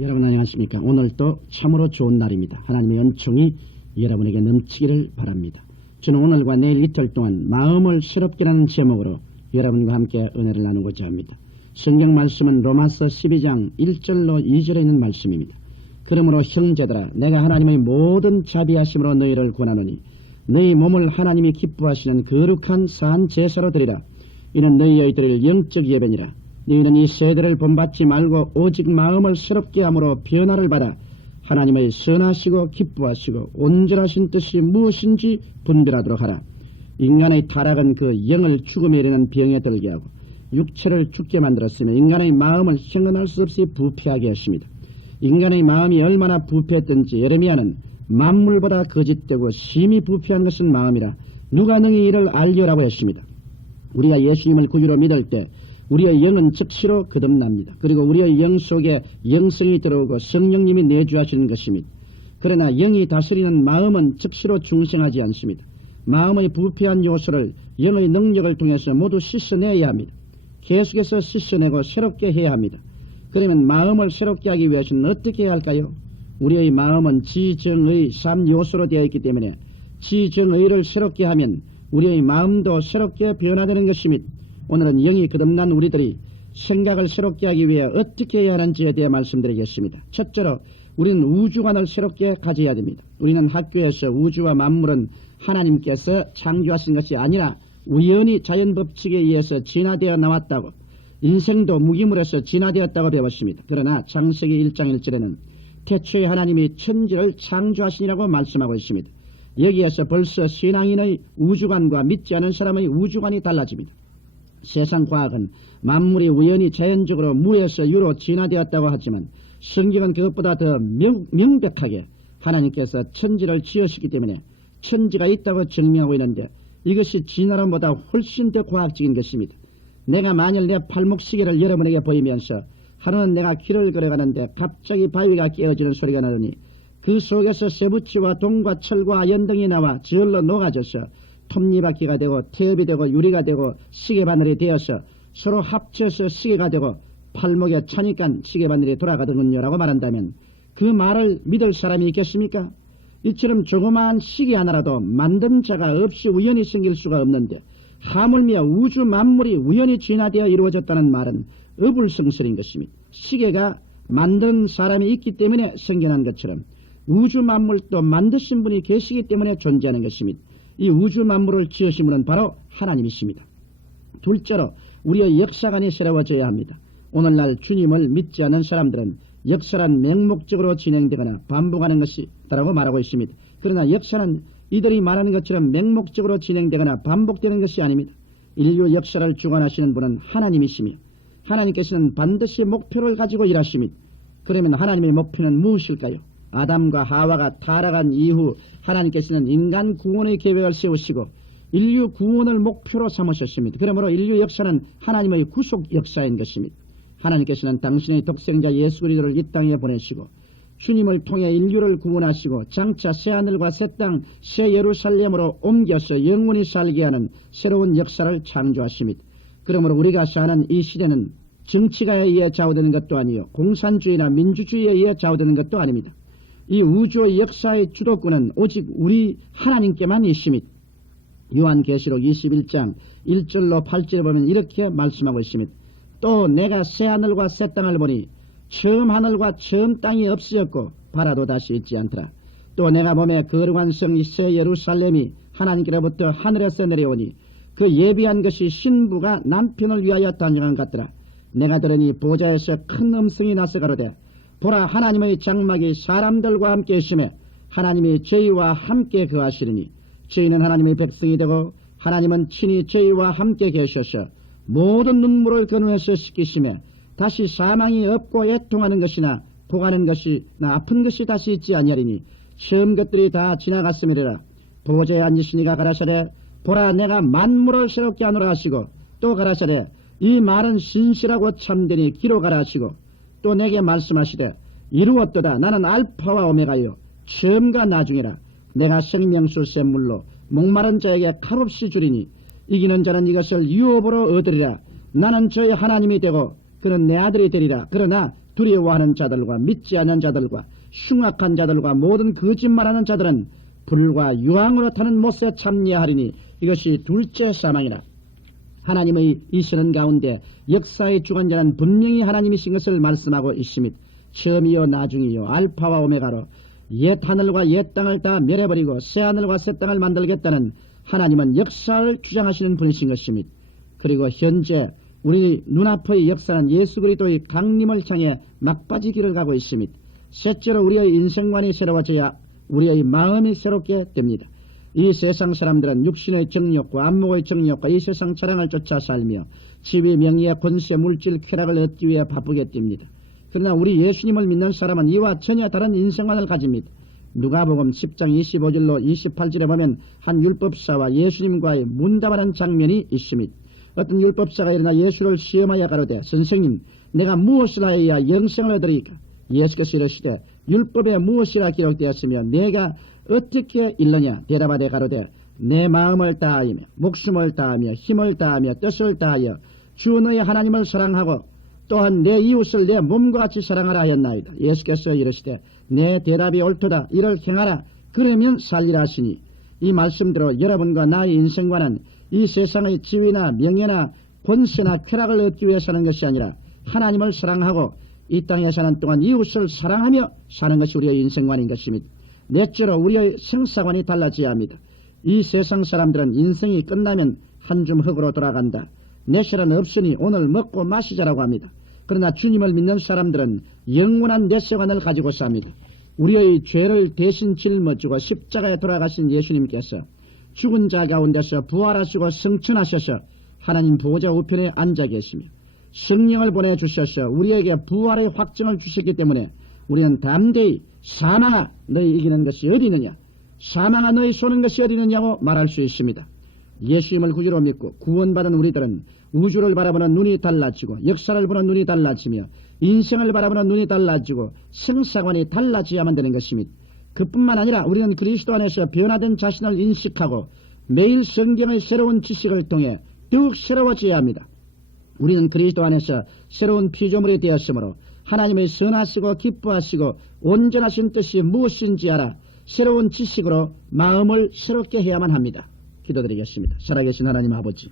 여러분 안녕하십니까. 오늘도 참으로 좋은 날입니다. 하나님의 은총이 여러분에게 넘치기를 바랍니다. 저는 오늘과 내일 이틀 동안 마음을 새롭게 하는 제목으로 여러분과 함께 은혜를 나누고자 합니다. 성경 말씀은 로마서 12장 1절로 2절에 있는 말씀입니다. 그러므로 형제들아, 내가 하나님의 모든 자비하심으로 너희를 권하노니 너희 몸을 하나님이 기뻐하시는 거룩한 산 제사로 드리라. 이는 너희의 드릴 영적 예배니라. 너희는 이 세대를 본받지 말고 오직 마음을 새롭게 함으로 변화를 받아 하나님의 선하시고 기뻐하시고 온전하신 뜻이 무엇인지 분별하도록 하라. 인간의 타락은 그 영을 죽음에 이르는 병에 들게 하고 육체를 죽게 만들었으며 인간의 마음을 형언할 수 없이 부패하게 하십니다. 인간의 마음이 얼마나 부패했든지 예레미야는 만물보다 거짓되고 심히 부패한 것은 마음이라 누가 능히 이를 알리오라고 했습니다. 우리가 예수님을 구주로 믿을 때 우리의 영은 즉시로 거듭납니다. 그리고 우리의 영 속에 영성이 들어오고 성령님이 내주하시는 것입니다. 그러나 영이 다스리는 마음은 즉시로 중생하지 않습니다. 마음의 부패한 요소를 영의 능력을 통해서 모두 씻어내야 합니다. 계속해서 씻어내고 새롭게 해야 합니다. 그러면 마음을 새롭게 하기 위해서는 어떻게 해야 할까요? 우리의 마음은 지정의 3요소로 되어 있기 때문에 지정의를 새롭게 하면 우리의 마음도 새롭게 변화되는 것입니다. 오늘은 영이 거듭난 우리들이 생각을 새롭게 하기 위해 어떻게 해야 하는지에 대해 말씀드리겠습니다. 첫째로 우리는 우주관을 새롭게 가져야 됩니다. 우리는 학교에서 우주와 만물은 하나님께서 창조하신 것이 아니라 우연히 자연법칙에 의해서 진화되어 나왔다고, 인생도 무기물에서 진화되었다고 배웠습니다. 그러나 창세기 1장 1절에는 태초에 하나님이 천지를 창조하시니라고 말씀하고 있습니다. 여기에서 벌써 신앙인의 우주관과 믿지 않은 사람의 우주관이 달라집니다. 세상 과학은 만물이 우연히 자연적으로 무에서 유로 진화되었다고 하지만 성경은 그것보다 더 명백하게 하나님께서 천지를 지으시기 때문에 천지가 있다고 증명하고 있는데 이것이 진화론보다 훨씬 더 과학적인 것입니다. 내가 만일 내 팔목시계를 여러분에게 보이면서 하루는 내가 길을 걸어가는데 갑자기 바위가 깨어지는 소리가 나더니 그 속에서 쇠붙이와 동과 철과 연등이 나와 저절로 녹아져서 톱니바퀴가 되고 태엽이 되고 유리가 되고 시계바늘이 되어서 서로 합쳐서 시계가 되고 팔목에 차니까 시계바늘이 돌아가더군요 라고 말한다면 그 말을 믿을 사람이 있겠습니까? 이처럼 조그마한 시계 하나라도 만든 자가 없이 우연히 생길 수가 없는데 하물며 우주 만물이 우연히 진화되어 이루어졌다는 말은 어불성설인 것입니다. 시계가 만든 사람이 있기 때문에 생겨난 것처럼 우주 만물도 만드신 분이 계시기 때문에 존재하는 것입니다. 이 우주 만물을 지으신 분은 바로 하나님이십니다. 둘째로 우리의 역사관이 새로워져야 합니다. 오늘날 주님을 믿지 않는 사람들은 역사란 맹목적으로 진행되거나 반복하는 것이다라고 말하고 있습니다. 그러나 역사는 이들이 말하는 것처럼 맹목적으로 진행되거나 반복되는 것이 아닙니다. 인류 역사를 주관하시는 분은 하나님이시며 하나님께서는 반드시 목표를 가지고 일하십니다. 그러면 하나님의 목표는 무엇일까요? 아담과 하와가 타락한 이후 하나님께서는 인간 구원의 계획을 세우시고 인류 구원을 목표로 삼으셨습니다. 그러므로 인류 역사는 하나님의 구속 역사인 것입니다. 하나님께서는 당신의 독생자 예수 그리스도를 이 땅에 보내시고 주님을 통해 인류를 구원하시고 장차 새하늘과 새 땅, 새 예루살렘으로 옮겨서 영원히 살게 하는 새로운 역사를 창조하십니다. 그러므로 우리가 사는 이 시대는 정치가에 의해 좌우되는 것도 아니요 공산주의나 민주주의에 의해 좌우되는 것도 아닙니다. 이 우주의 역사의 주도권은 오직 우리 하나님께만 있습니다. 요한계시록 21장 1절로 8절에 보면 이렇게 말씀하고 있습니다. 또 내가 새 하늘과 새 땅을 보니 처음 하늘과 처음 땅이 없어졌고 바라도 다시 있지 않더라. 또 내가 보매 거룩한 성 새 예루살렘이 하나님께로부터 하늘에서 내려오니 그 예비한 것이 신부가 남편을 위하여 단정한 것 같더라. 내가 들으니 보좌에서 큰 음성이 나서 가로되 보라, 하나님의 장막이 사람들과 함께 있으며 하나님이 저희와 함께 거하시리니 저희는 하나님의 백성이 되고 하나님은 친히 저희와 함께 계셔서 모든 눈물을 근원에서 씻기시며 다시 사망이 없고 애통하는 것이나 보가는 것이나 아픈 것이 다시 있지 아니하리니 처음 것들이 다 지나갔음이라. 보좌에 앉으시니가 가라사대 보라, 내가 만물을 새롭게 하노라 하시고 또 가라사대 이 말은 신실하고 참되니 기록하라 하시고 또 내게 말씀하시되 이루었도다. 나는 알파와 오메가요 처음과 나중이라. 내가 생명수 샘물로 목마른 자에게 칼없이 주리니 이기는 자는 이것을 유업으로 얻으리라. 나는 저의 하나님이 되고 그는 내 아들이 되리라. 그러나 두려워하는 자들과 믿지 않는 자들과 흉악한 자들과 모든 거짓말하는 자들은 불과 유황으로 타는 못에 참여하리니 이것이 둘째 사망이라. 하나님의 이시는 가운데 역사의 주관자는 분명히 하나님이신 것을 말씀하고 있습니다. 처음이요 나중이요 알파와 오메가로 옛 하늘과 옛 땅을 다 멸해버리고 새 하늘과 새 땅을 만들겠다는 하나님은 역사를 주장하시는 분이신 것입니다. 그리고 현재 우리 눈앞의 역사는 예수 그리스도의 강림을 향해 막바지 길을 가고 있습니다. 셋째로 우리의 인생관이 새로워져야 우리의 마음이 새롭게 됩니다. 이 세상 사람들은 육신의 정욕과 안목의 정욕과 이 세상 자랑을 쫓아 살며 지위, 명예, 권세, 물질, 쾌락을 얻기 위해 바쁘게 뜁니다. 그러나 우리 예수님을 믿는 사람은 이와 전혀 다른 인생관을 가집니다. 누가복음 10장 25절로 28절에 보면 한 율법사와 예수님과의 문담하는 장면이 있습니다. 어떤 율법사가 일어나 예수를 시험하여 가로되 선생님 내가 무엇을 하여야 영생을 얻으리까? 예수께서 이르시되 율법에 무엇이라 기록되었으며 내가 어떻게 읽느냐? 대답하되 가로되 내 마음을 다하며 목숨을 다하며 힘을 다하며 뜻을 다하여 주 너의 하나님을 사랑하고 또한 내 이웃을 내 몸과 같이 사랑하라 하였나이다. 예수께서 이르시되 내 대답이 옳도다. 이를 행하라. 그러면 살리라 하시니 이 말씀대로 여러분과 나의 인생관은 이 세상의 지위나 명예나 권세나 쾌락을 얻기 위해 사는 것이 아니라 하나님을 사랑하고 이 땅에 사는 동안 이웃을 사랑하며 사는 것이 우리의 인생관인 것입니다. 넷째로 우리의 생사관이 달라져야 합니다. 이 세상 사람들은 인생이 끝나면 한 줌 흙으로 돌아간다. 내실은 없으니 오늘 먹고 마시자라고 합니다. 그러나 주님을 믿는 사람들은 영원한 내세관을 가지고 삽니다. 우리의 죄를 대신 짊어지고 십자가에 돌아가신 예수님께서 죽은 자 가운데서 부활하시고 승천하셔서 하나님 보호자 우편에 앉아 계시며 성령을 보내주셔서 우리에게 부활의 확증을 주셨기 때문에 우리는 담대히 사망아 너희 이기는 것이 어디 있느냐, 사망아 너희 쏘는 것이 어디 있느냐고 말할 수 있습니다. 예수님을 구주로 믿고 구원받은 우리들은 우주를 바라보는 눈이 달라지고 역사를 보는 눈이 달라지며 인생을 바라보는 눈이 달라지고 생사관이 달라져야만 되는 것입니다. 그뿐만 아니라 우리는 그리스도 안에서 변화된 자신을 인식하고 매일 성경의 새로운 지식을 통해 더욱 새로워져야 합니다. 우리는 그리스도 안에서 새로운 피조물이 되었으므로 하나님의 선하시고 기뻐하시고 온전하신 뜻이 무엇인지 알아 새로운 지식으로 마음을 새롭게 해야만 합니다. 기도드리겠습니다. 살아계신 하나님 아버지,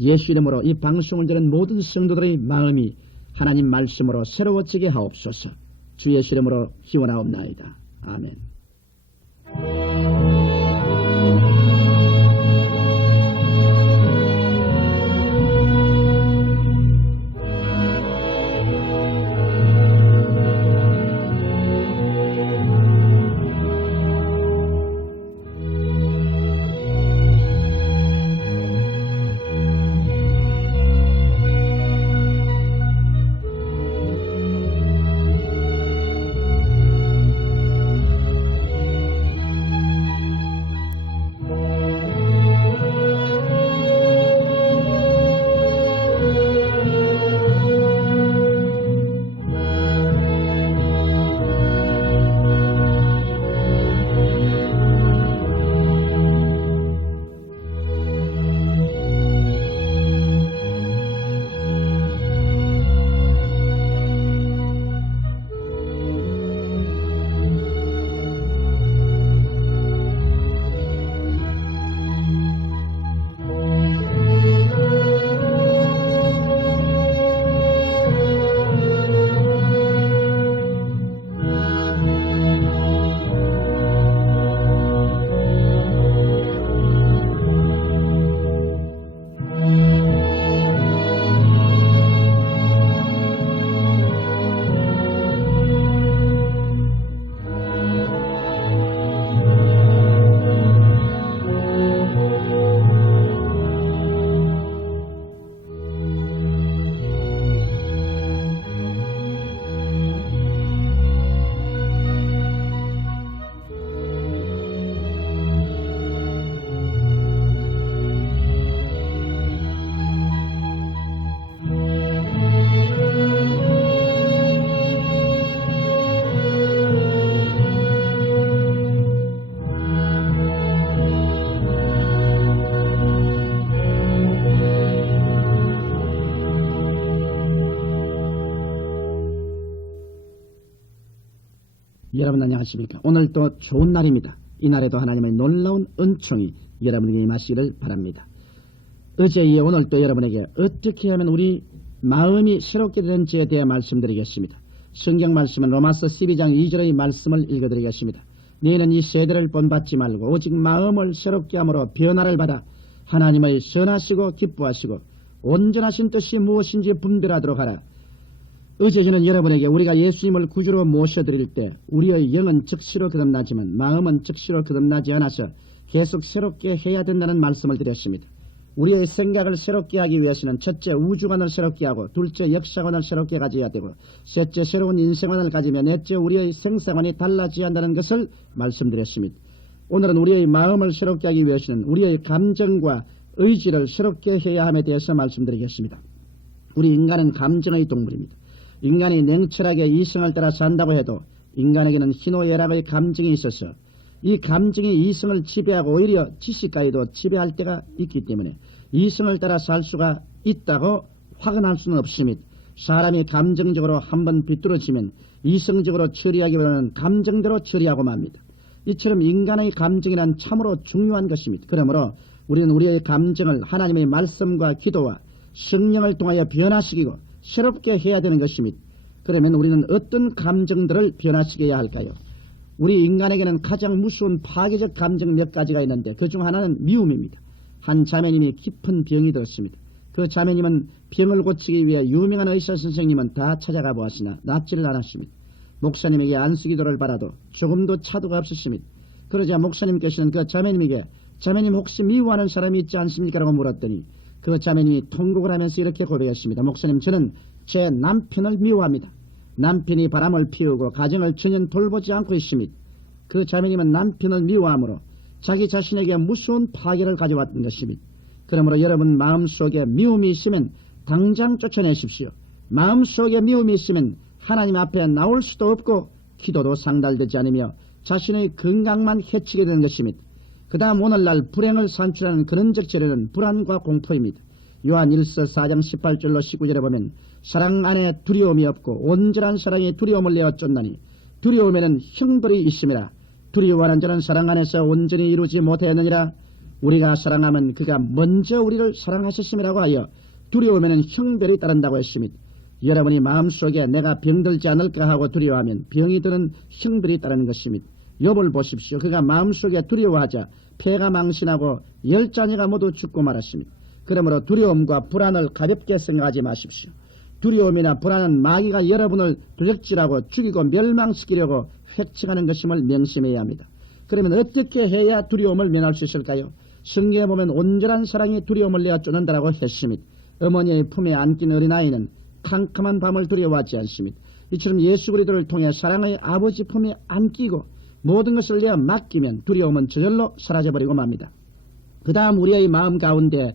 예수 이름으로 이 방송을 들은 모든 성도들의 마음이 하나님 말씀으로 새로워지게 하옵소서. 주 예수 이름으로 기원하옵나이다. 아멘. 여러분 안녕하십니까? 오늘 또 좋은 날입니다. 이 날에도 하나님의 놀라운 은총이 여러분에게 임하시기를 바랍니다. 어제 이어 오늘 또 여러분에게 어떻게 하면 우리 마음이 새롭게 되는지에 대해 말씀드리겠습니다. 성경 말씀은 로마서 12장 2절의 말씀을 읽어드리겠습니다. 너희는 이 세대를 본받지 말고 오직 마음을 새롭게 함으로 변화를 받아 하나님의 선하시고 기뻐하시고 온전하신 뜻이 무엇인지 분별하도록 하라. 어제 저는 여러분에게 우리가 예수님을 구주로 모셔드릴 때 우리의 영은 즉시로 거듭나지만 마음은 즉시로 거듭나지 않아서 계속 새롭게 해야 된다는 말씀을 드렸습니다. 우리의 생각을 새롭게 하기 위해서는 첫째 우주관을 새롭게 하고 둘째 역사관을 새롭게 가져야 되고 셋째 새로운 인생관을 가지며 넷째 우리의 생사관이 달라져야 한다는 것을 말씀드렸습니다. 오늘은 우리의 마음을 새롭게 하기 위해서는 우리의 감정과 의지를 새롭게 해야 함에 대해서 말씀드리겠습니다. 우리 인간은 감정의 동물입니다. 인간이 냉철하게 이성을 따라 산다고 해도 인간에게는 희노애락의 감정이 있어서 이 감정이 이성을 지배하고 오히려 지식까지도 지배할 때가 있기 때문에 이성을 따라 살 수가 있다고 확언할 수는 없습니다. 사람이 감정적으로 한번 비뚤어지면 이성적으로 처리하기보다는 감정대로 처리하고 맙니다. 이처럼 인간의 감정이란 참으로 중요한 것입니다. 그러므로 우리는 우리의 감정을 하나님의 말씀과 기도와 성령을 통하여 변화시키고 새롭게 해야 되는 것입니다. 그러면 우리는 어떤 감정들을 변화시켜야 할까요? 우리 인간에게는 가장 무서운 파괴적 감정 몇 가지가 있는데 그 중 하나는 미움입니다. 한 자매님이 깊은 병이 들었습니다. 그 자매님은 병을 고치기 위해 유명한 의사 선생님은 다 찾아가 보았으나 낫지를 않았습니다. 목사님에게 안수기도를 받아도 조금도 차도가 없었습니다. 그러자 목사님께서는 그 자매님에게 자매님 혹시 미워하는 사람이 있지 않습니까? 라고 물었더니 그 자매님이 통곡을 하면서 이렇게 고백했습니다. 목사님, 저는 제 남편을 미워합니다. 남편이 바람을 피우고 가정을 전혀 돌보지 않고 있습니다. 그 자매님은 남편을 미워함으로 자기 자신에게 무서운 파괴를 가져왔던 것입니다. 그러므로 여러분 마음속에 미움이 있으면 당장 쫓아내십시오. 마음속에 미움이 있으면 하나님 앞에 나올 수도 없고 기도도 상달되지 않으며 자신의 건강만 해치게 되는 것입니다. 그 다음 오늘날 불행을 산출하는 근원적 재료는 불안과 공포입니다. 요한 1서 4장 18절로 19절에 보면 사랑 안에 두려움이 없고 온전한 사랑이 두려움을 내어 쫓나니 두려움에는 형벌이 있음이라. 두려워하는 자는 사랑 안에서 온전히 이루지 못하였느니라. 우리가 사랑하면 그가 먼저 우리를 사랑하셨음이라고 하여 두려움에는 형벌이 따른다고 했습니다. 여러분이 마음속에 내가 병들지 않을까 하고 두려워하면 병이 드는 형벌이 따르는 것입니다. 욥을 보십시오. 그가 마음속에 두려워하자 폐가 망신하고 10자녀가 모두 죽고 말았습니다. 그러므로 두려움과 불안을 가볍게 생각하지 마십시오. 두려움이나 불안은 마귀가 여러분을 도적질하고 죽이고 멸망시키려고 획책하는 것임을 명심해야 합니다. 그러면 어떻게 해야 두려움을 면할 수 있을까요? 성경에 보면 온전한 사랑이 두려움을 내어 쫓는다라고 했습니다. 어머니의 품에 안긴 어린아이는 캄캄한 밤을 두려워하지 않습니다. 이처럼 예수 그리스도를 통해 사랑의 아버지 품에 안기고 모든 것을 내어 맡기면 두려움은 저절로 사라져버리고 맙니다. 그 다음 우리의 마음 가운데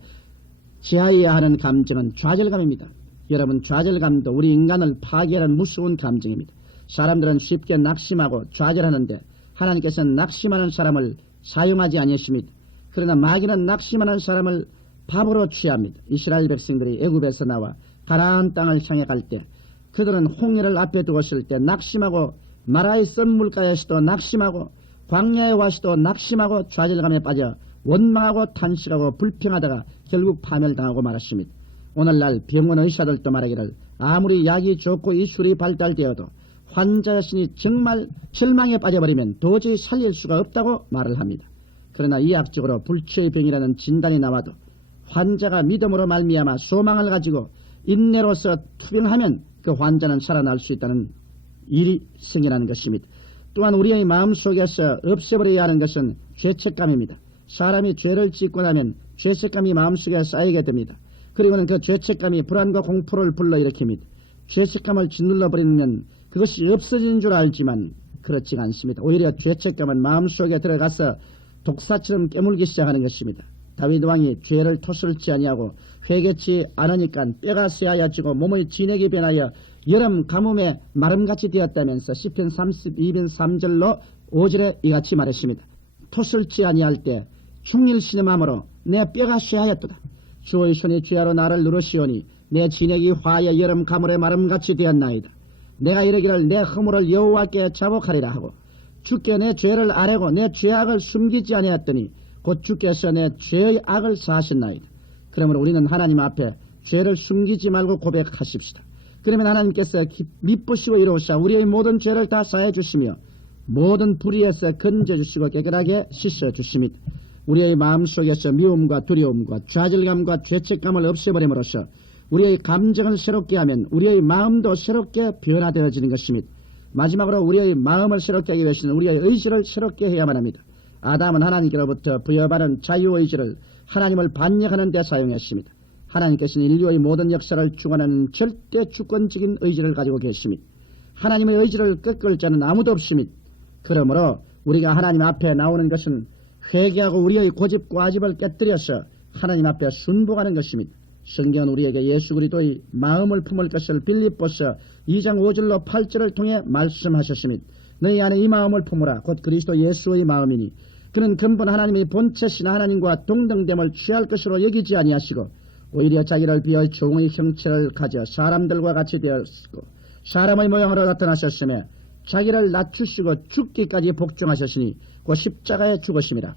제하여야 하는 감정은 좌절감입니다. 여러분, 좌절감도 우리 인간을 파괴하는 무서운 감정입니다. 사람들은 쉽게 낙심하고 좌절하는데 하나님께서는 낙심하는 사람을 사용하지 아니하십니다. 그러나 마귀는 낙심하는 사람을 밥으로 취합니다. 이스라엘 백성들이 애굽에서 나와 가나안 땅을 향해 갈 때 그들은 홍해를 앞에 두었을 때 낙심하고 마라의 썬 물가에서도 낙심하고 광야에 와서도 낙심하고 좌절감에 빠져 원망하고 탄식하고 불평하다가 결국 파멸당하고 말았습니다. 오늘날 병원 의사들도 말하기를 아무리 약이 좋고 이술이 발달되어도 환자 자신이 정말 절망에 빠져버리면 도저히 살릴 수가 없다고 말을 합니다. 그러나 의학적으로 불치의 병이라는 진단이 나와도 환자가 믿음으로 말미암아 소망을 가지고 인내로서 투병하면 그 환자는 살아날 수 있다는 일이 생겨나는 것입니다. 또한 우리의 마음속에서 없애버려야 하는 것은 죄책감입니다. 사람이 죄를 짓고 나면 죄책감이 마음속에 쌓이게 됩니다. 그리고는 그 죄책감이 불안과 공포를 불러일으킵니다. 죄책감을 짓눌러버리면 그것이 없어진 줄 알지만 그렇지가 않습니다. 오히려 죄책감은 마음속에 들어가서 독사처럼 깨물기 시작하는 것입니다. 다윗 왕이 죄를 토설치 아니하고 회개치 않으니까 뼈가 쇠하여지고 몸의 진액이 변하여 여름 가뭄에 마름같이 되었다면서 시편 32편 3절로 5절에 이같이 말했습니다. 토설치 아니할 때 충일신음함으로 내 뼈가 쇠하였도다. 주의 손이 주야로 나를 누르시오니 내 진액이 화에 여름 가물에 마름같이 되었나이다. 내가 이르기를 내 허물을 여호와께 자복하리라 하고 주께 내 죄를 아뢰고 내 죄악을 숨기지 아니하였더니 곧 주께서 내 죄의 악을 사하셨나이다. 그러므로 우리는 하나님 앞에 죄를 숨기지 말고 고백하십시다. 그러면 하나님께서 미쁘시고 이로우사 우리의 모든 죄를 다 사해 주시며 모든 불의에서 건져 주시고 깨끗하게 씻어 주십니다. 우리의 마음속에서 미움과 두려움과 좌절감과 죄책감을 없애버림으로써 우리의 감정을 새롭게 하면 우리의 마음도 새롭게 변화되어지는 것입니다. 마지막으로 우리의 마음을 새롭게 하기 위해서는 우리의 의지를 새롭게 해야만 합니다. 아담은 하나님께로부터 부여받은 자유의지를 하나님을 반역하는 데 사용했습니다. 하나님께서는 인류의 모든 역사를 주관하는 절대 주권적인 의지를 가지고 계십니다. 하나님의 의지를 꺾을 자는 아무도 없습니다. 그러므로 우리가 하나님 앞에 나오는 것은 회개하고 우리의 고집과 아집을 깨뜨려서 하나님 앞에 순복하는 것입니다. 성경은 우리에게 예수 그리스도의 마음을 품을 것을 빌립보서 2장 5절로 8절을 통해 말씀하셨습니다. 너희 안에 이 마음을 품으라. 곧 그리스도 예수의 마음이니 그는 근본 하나님의 본체신 하나님과 동등됨을 취할 것으로 여기지 아니하시고 오히려 자기를 비하 종의 형체를 가져 사람들과 같이 되었고 사람의 모양으로 나타나셨으며 자기를 낮추시고 죽기까지 복종하셨으니 그 십자가에 죽으심이라.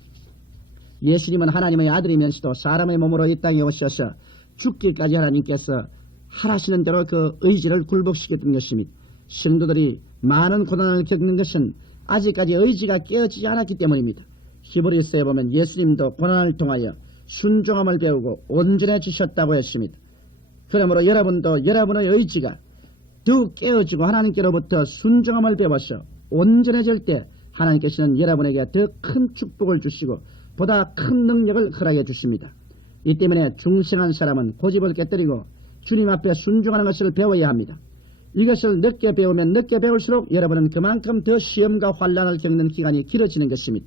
예수님은 하나님의 아들이면서도 사람의 몸으로 이 땅에 오셔서 죽기까지 하나님께서 하라시는 대로 그 의지를 굴복시켰던 것입니다. 성도들이 많은 고난을 겪는 것은 아직까지 의지가 깨어지지 않았기 때문입니다. 히브리서에 보면 예수님도 고난을 통하여 순종함을 배우고 온전해지셨다고 했습니다. 그러므로 여러분도 여러분의 의지가 더욱 깨어지고 하나님께로부터 순종함을 배워서 온전해질 때 하나님께서는 여러분에게 더 큰 축복을 주시고 보다 큰 능력을 허락해 주십니다. 이 때문에 중생한 사람은 고집을 깨뜨리고 주님 앞에 순종하는 것을 배워야 합니다. 이것을 늦게 배우면 늦게 배울수록 여러분은 그만큼 더 시험과 환난을 겪는 기간이 길어지는 것입니다.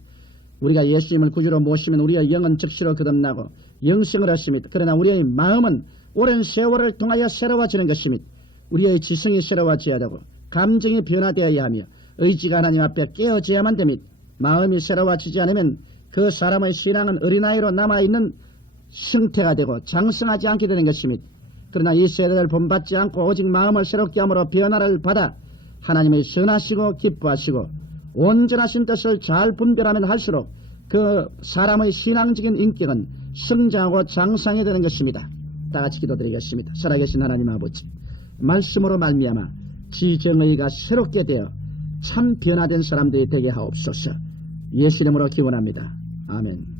우리가 예수님을 구주로 모시면 우리의 영은 즉시로 거듭나고 영생을 얻습니다. 그러나 우리의 마음은 오랜 세월을 통하여 새로워지는 것입니다. 우리의 지성이 새로워져야 되고 감정이 변화되어야 하며 의지가 하나님 앞에 깨어져야만 됩니다. 마음이 새로워지지 않으면 그 사람의 신앙은 어린아이로 남아있는 형태가 되고 장성하지 않게 되는 것입니다. 그러나 이 세대를 본받지 않고 오직 마음을 새롭게 함으로 변화를 받아 하나님의 선하시고 기뻐하시고 온전하신 뜻을 잘 분별하면 할수록 그 사람의 신앙적인 인격은 성장하고 장성이 되는 것입니다. 다 같이 기도드리겠습니다. 살아계신 하나님 아버지, 말씀으로 말미암아 지정의가 새롭게 되어 참 변화된 사람들이 되게 하옵소서. 예수 이름으로 기원합니다. 아멘.